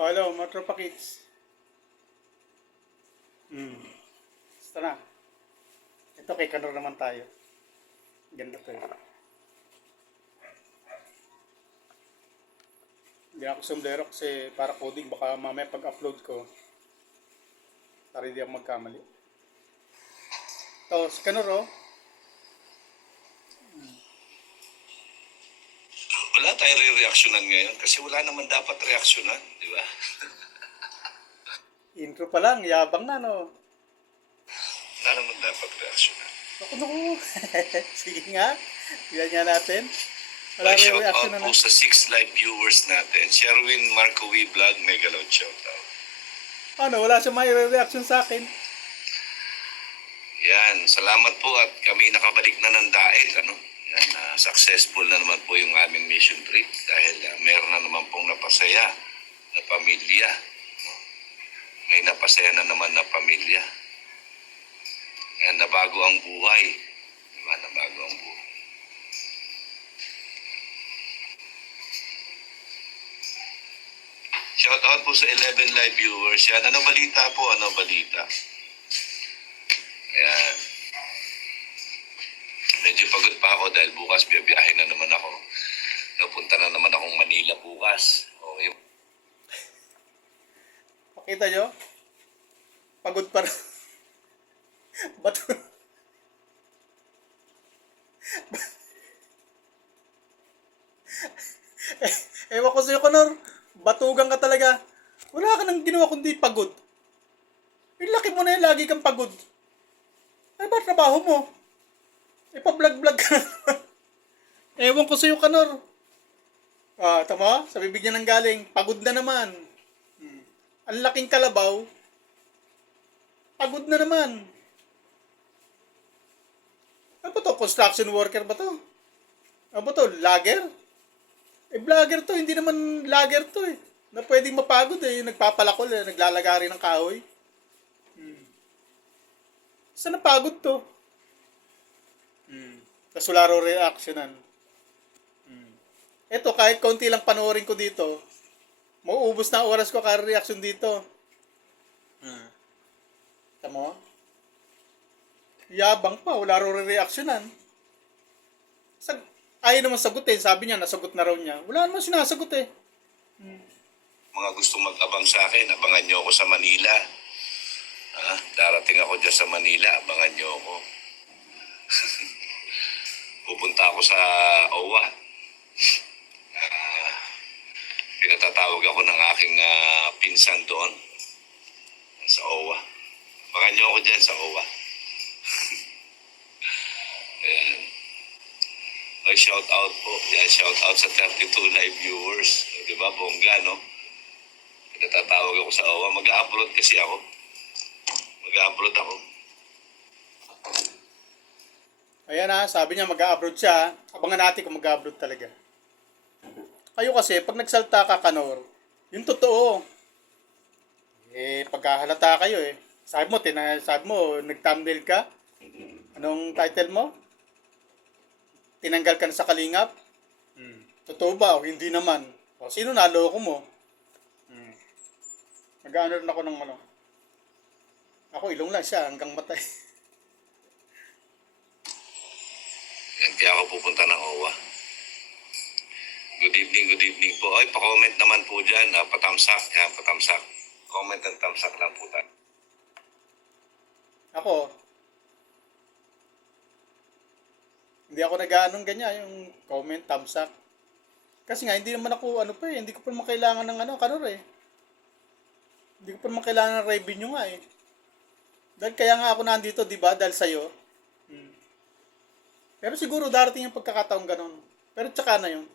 Oh, hello, mga tropa kids. Basta na. Ito kay Kanor naman tayo. Ganda to eh. Hindi ako sombrero kasi para coding. Baka mamaya pag-upload ko, para hindi ako magkamali. Ito, si Kanor oh. Wala tayong re-reactionan ngayon kasi wala naman dapat reaksyonan, di ba? Intro pa lang, yabang na no. Wala naman dapat reaksyonan. Naku. Sige nga. Ganyan natin. Wala Like rin shout reaction out na po na. sa 6 live viewers natin. Sherwin Marcowi Vlog, mega loud shout out. Ano, wala siya may reaction sa akin. Yan, salamat po at kami nakabalik na ng daet. Ano? Yan, successful na naman po yung aming mission trip dahil meron na naman pong napasaya na pamilya. May napasaya na naman na pamilya. Yan, nabago ang buhay. Diba, nabago ang buhay. Shout out po sa 11 live viewers. Yan, ano balita po? Ano balita? Yan. Medyo pagod pa ako dahil bukas biyabiyahin na naman ako. Napunta na naman akong Manila bukas. Okay. Pakita nyo? Pagod pa rin. Ba't? Ewan ko sa'yo, Kanor. Batugan ka talaga. Wala ka nang ginawa kundi pagod. Yung laki mo na yun, lagi kang pagod. Ay, ba trabaho mo? Ipa-vlog-vlog ka na naman. Ewan ko sa'yo, Kanor. Ah, tama? Sa bibig niya nang galing. Pagod na naman. Ang laking kalabaw. Pagod na naman. Ano ba to? Construction worker ba to? Ano ba to? Lager? Eh, vlogger to. Hindi naman lager to eh. Na pwedeng mapagod eh. Nagpapalakol eh. Naglalagari ng kahoy. Saan napagod to? Tapos wala raw reactionan. Eto, kahit konti lang panoorin ko dito, mauubos na oras ko para reaction dito. Tama? Yabang pa. Wala raw reactionan. Ayaw naman sagutin. Sabi niya, nasagot na raw niya. Wala naman sinasagot eh. Mga gustong mag-abang sa akin, abangan nyo ako sa Manila. Darating ako dyan sa Manila, abangan nyo ako. Pupunta ako sa OWA. Pinatatawag ako ng aking pinsan doon sa OWA. Abangan nyo ako dyan sa OWA. Ayan. Ay, shout out po. Yan, shout out sa 32 live viewers. Di ba, bongga, no? Pinatatawag ako sa OWA. Mag-upload kasi ako. Mag-upload ako. Ayan na, sabi niya mag-a-abroad siya. Abangan natin kung mag-a-abroad talaga. Kayo kasi, pag nagsalta ka, Kanor, yung totoo. Eh, pagkahalata kayo eh. Sabi mo, nag-thumbnail ka? Anong title mo? Tinanggal ka na sa kalingap? Totoo ba o hindi naman? O, sino naloko mo? Nag-ano rin ako ng ano. Ako, ilong lang siya hanggang matay. Yan, kaya ako pupunta ng OWA. Good evening po. Ay, pa-comment naman po dyan. Patamsak. Yan, patamsak. Comment and tamsak lang po tayo. Ako, hindi ako nag-aanong ganyan, yung comment, thumbs up. Kasi nga, hindi naman ako, ano pa eh, hindi ko pa makailangan ng ano, Kanor eh. Hindi ko pa makailangan ng revenue nga eh. Dahil kaya nga ako nandito, di ba? Dahil sa'yo. Pero siguro darating yung pagkakataong ganun. Pero tsaka na yun.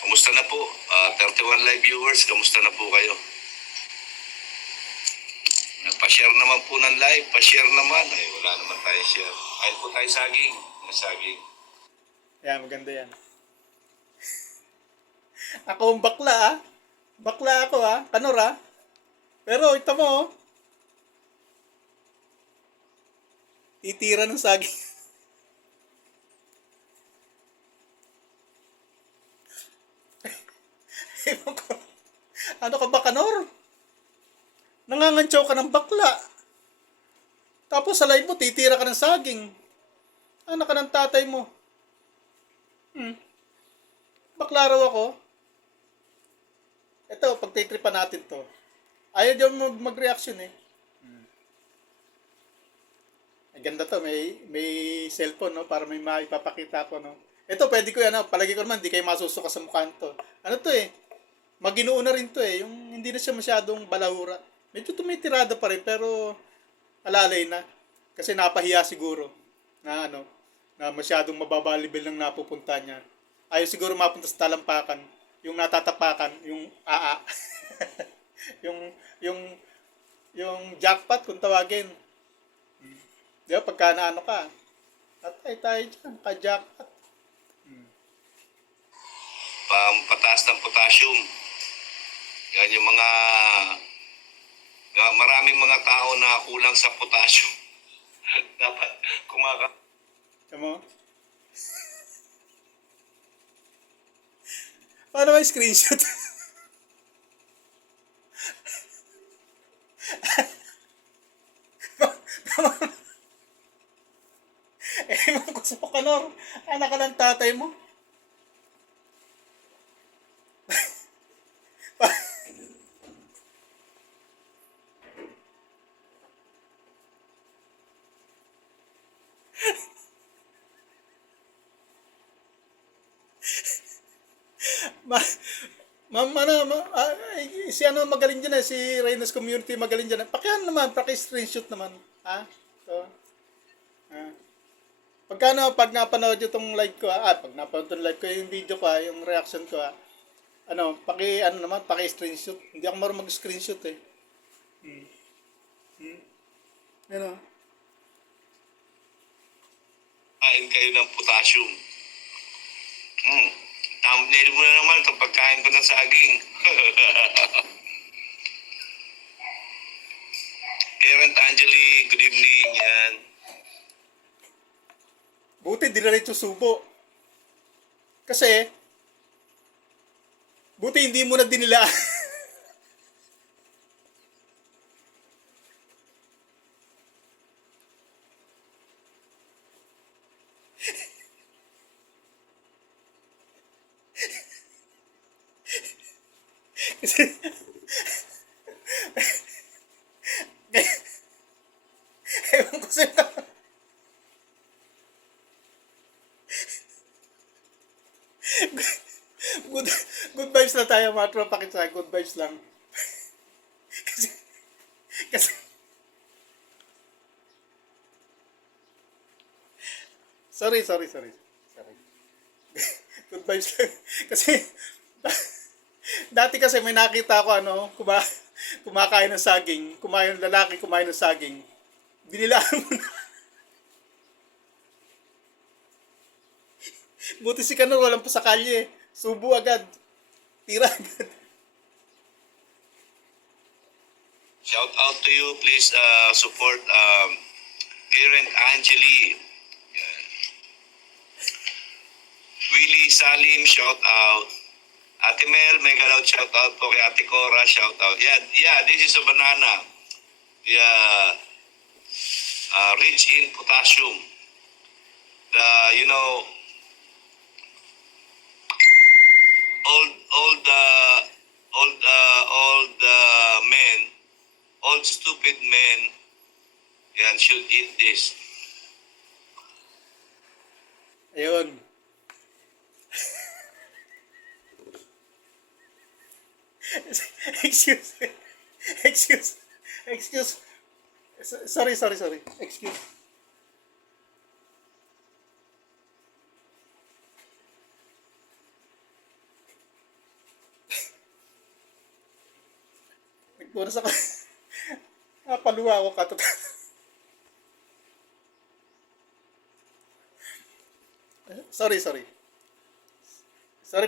Kamusta na po? 31 live viewers, kamusta na po kayo? Pa-share naman po ng live, pa-share naman. Ay, wala naman tayo share. Kahit po tayo saging. Saging. Yan, maganda yan. Ako ang bakla ah. Bakla ako ah. Kanor ah. Pero ito mo oh. Titira ng saging. magmamantsaw ka ng bakla. Tapos sa live mo, titira ka ng saging. Anak ka ng tatay mo. Bakla raw ako. Ito, pagtitripan natin to. Ayaw diyan mag-reaction eh. Ay, ganda to. May cellphone, no? Para may maipapakita ko, no? Ito, pwede ko yan, no? Palagi ko naman, hindi kayo masusuka sa mukha to. Ano to eh? Maginuo na rin to eh. Yung hindi na siya masyadong balahura. Medyo tumitirada pa rin, pero alalay na. Kasi napahiya siguro na ano, na masyadong mababa level ng napupunta niya. Ayaw siguro mapunta sa talampakan. Yung natatapakan, yung AA. yung, yung, yung jackpot kung tawagin. Di ba, pagka na ano ka, tatay tayo dyan, ka-jackpot. Pampataas ng potassium. Yan yung maraming mga tao na kulang sa potassium. Dapat Alam mo? Paano ba screenshot? Ewan ko sa Kanor. Anak ka ng tatay mo. Si ano magaling dyan si Reynos Community magaling dyan. Pakihan naman, paki-screenshot naman. Ha? So, pag napanood nyo tong live ko, pag napanood tong live ko, yung video ko, yung reaction ko, paki-screenshot. Hindi ako marunong mag-screenshot eh. Ano? kain kayo ng potassium. Thumbnail mo na naman itong pagkain ko ng saging. Parent Angeli, good evening. Yan. Buti dinaritso subo. Kasi, buti hindi mo na dinila. Kasi, ewan ko sa'yo. Good vibes lang tayo mga tropa kita. Good vibes lang. kasi sorry. Good vibes lang. Kasi dati kasi may nakita ko kumakain ng saging, lalaki kumain ng saging. Dinilaan mo na. Buti si Kanor walang pa sa kalye. Subo agad. Tira agad. Shout out to you. Please support Parent Angeli. Yan. Willie Salim, shout out. Ate Mel, mega loud shout out po kay Ate Cora, shout out. Yeah, this is a banana. Yeah, rich in potassium. Old stupid men, yan, should eat this. Ayun. Excuse. Sorry. Excuse. Nagpunas ako. Napaluwa ako katot. Sorry. Sorry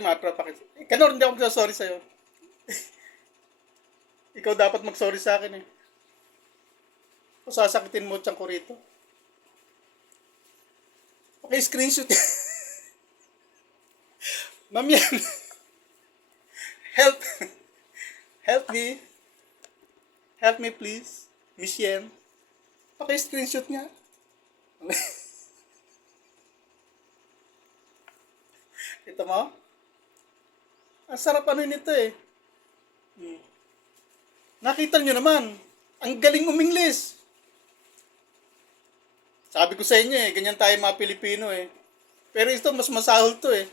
mga tropa. Kanor, hindi ako magsasorry sa'yo. Ikaw dapat mag-sorry sa akin eh. Kung sasakitin mo tiyang ko rito. Okay, screenshot. Ma'am yan. Help Help me please. Miss Yen. Paki-screenshot nga. Ito mo? Ang sarap ano nito eh. Nakita nyo naman. Ang galing umingles. Sabi ko sa inyo eh, ganyan tayo mga Pilipino eh. Pero ito, mas masahol to eh.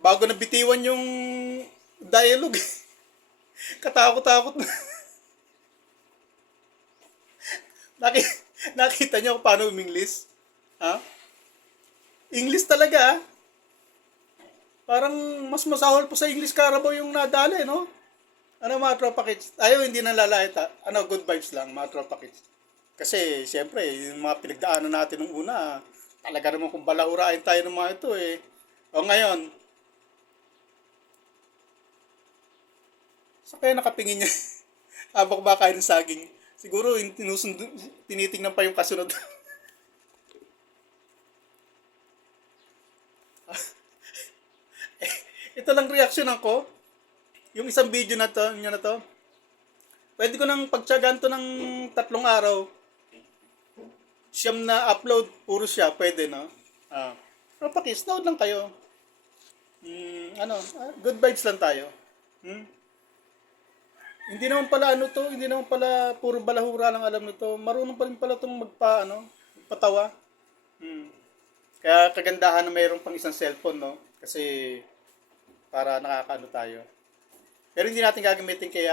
Bago nabitiwan yung dialogue eh. Katakot-takot na. Nakita nyo kung paano umingles? Ha? English talaga ah. Parang mas masahol po sa English Carabao yung nadali, no? Ano mga tropa kids? Ayaw, hindi nalalait ha. Ano, good vibes lang, mga tropa kids. Kasi, siyempre, yung mga pinagdaanan natin nung una, talaga naman kung balaurain tayo ng mga ito eh. O ngayon, sa kaya nakapingin niya, habang kumakain ng saging, siguro tinitingnan pa yung kasunod. Ito lang reaction ako. Yung isang video na to, pwede ko nang pagtsagaan to ng 3 araw. Siyam na upload, puro siya, pwede, no? Pero pakisnood lang kayo. Good vibes lang tayo. Hindi naman pala hindi naman pala puro balahura lang alam nito. Marunong pa rin pala itong magpatawa. Kaya kagandahan na mayroon pang isang cellphone, no? Kasi para nakakaano tayo. Pero hindi natin gagamitin kay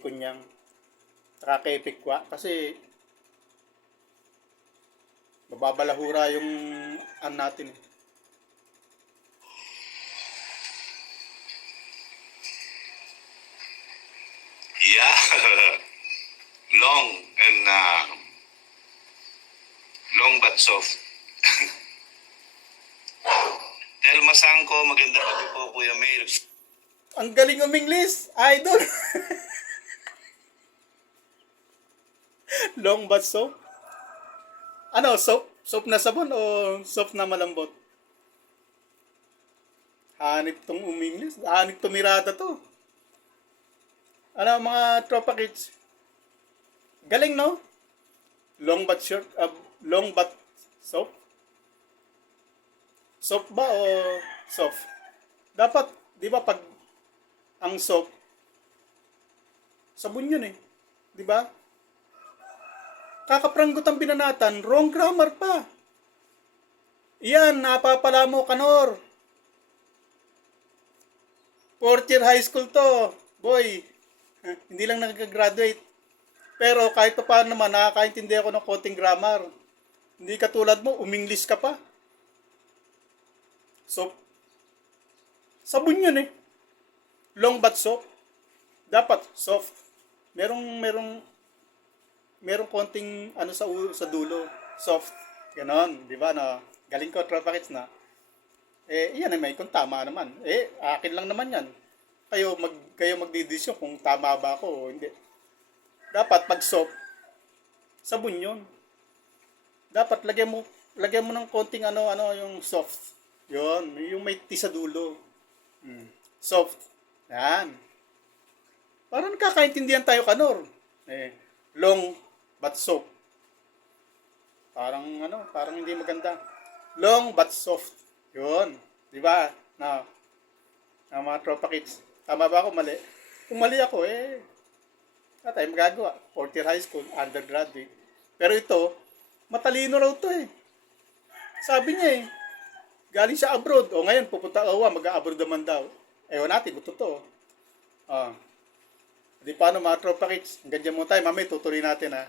Kunyang saka kay Pikwa kasi mababalahura yung natin. Yeah. Long but soft. Telma Sangko, magandang gabi po, Kuya Mail. Ang galing umingles, idol. Long but soap? Ano, soap? Soap na sabon o soap na malambot? Hanip tong umingles. Hanip tumirada to. Ano mga tropa kids? Galing, no? Long but short, long but soap? Soap ba o soft? Dapat, di ba pag ang soap, sabon yun eh. Di ba? Kakapranggot ang binanatan, wrong grammar pa. Iyan, napapala mo, Kanor. 4th year high school to, boy. Hindi lang nag-graduate. Pero kahit pa paano naman, nakakaintindi ako ng konting grammar. Hindi katulad mo, uminglis ka pa. Soap. Sabon yun eh. Long but soft. Dapat soft. Merong konting sa dulo. Soft. Ganon, di ba na? Galing ko tropa kids na. Iyan ay may kung tama naman. Akin lang naman yan. Kayo magdidesisyon kung tama ba ako o hindi. Dapat pag soft, sabon yun. Dapat lagyan mo ng konting yung soft. Yun, yung may T sa dulo. Soft. Yan. Parang nakakaintindihan tayo, Kanor. Long but soft. Parang hindi maganda. Long but soft. Yun. Di ba? Na mga tropa kids. Tama ba ako? Mali? Kung mali ako, wala tayong magagawa. 4th year high school, undergraduate. Pero ito, matalino raw to eh. Sabi niya galing sa abroad. O ngayon, pupunta mag-a-abroad naman daw. Ewan natin, kung totoo. Di paano mga tropa kids? Hanggang dyan mo tayo. Mamaya, tutuloy natin ha.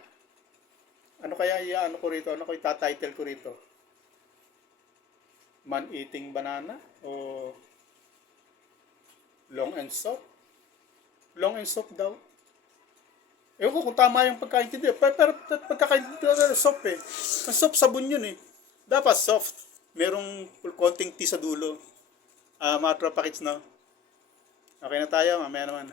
Ano kaya ko rito? Ano ko itatitle ko rito? Man eating banana? O long and soft? Long and soft daw. Ewan ko kung tama yung pagkaintindi. Pero pagkakaintindi soft eh. Ang soft sabon yun eh. Dapat soft. Merong konting T sa dulo. Mga tropa kids, no? Okay na tayo. Mamaya naman.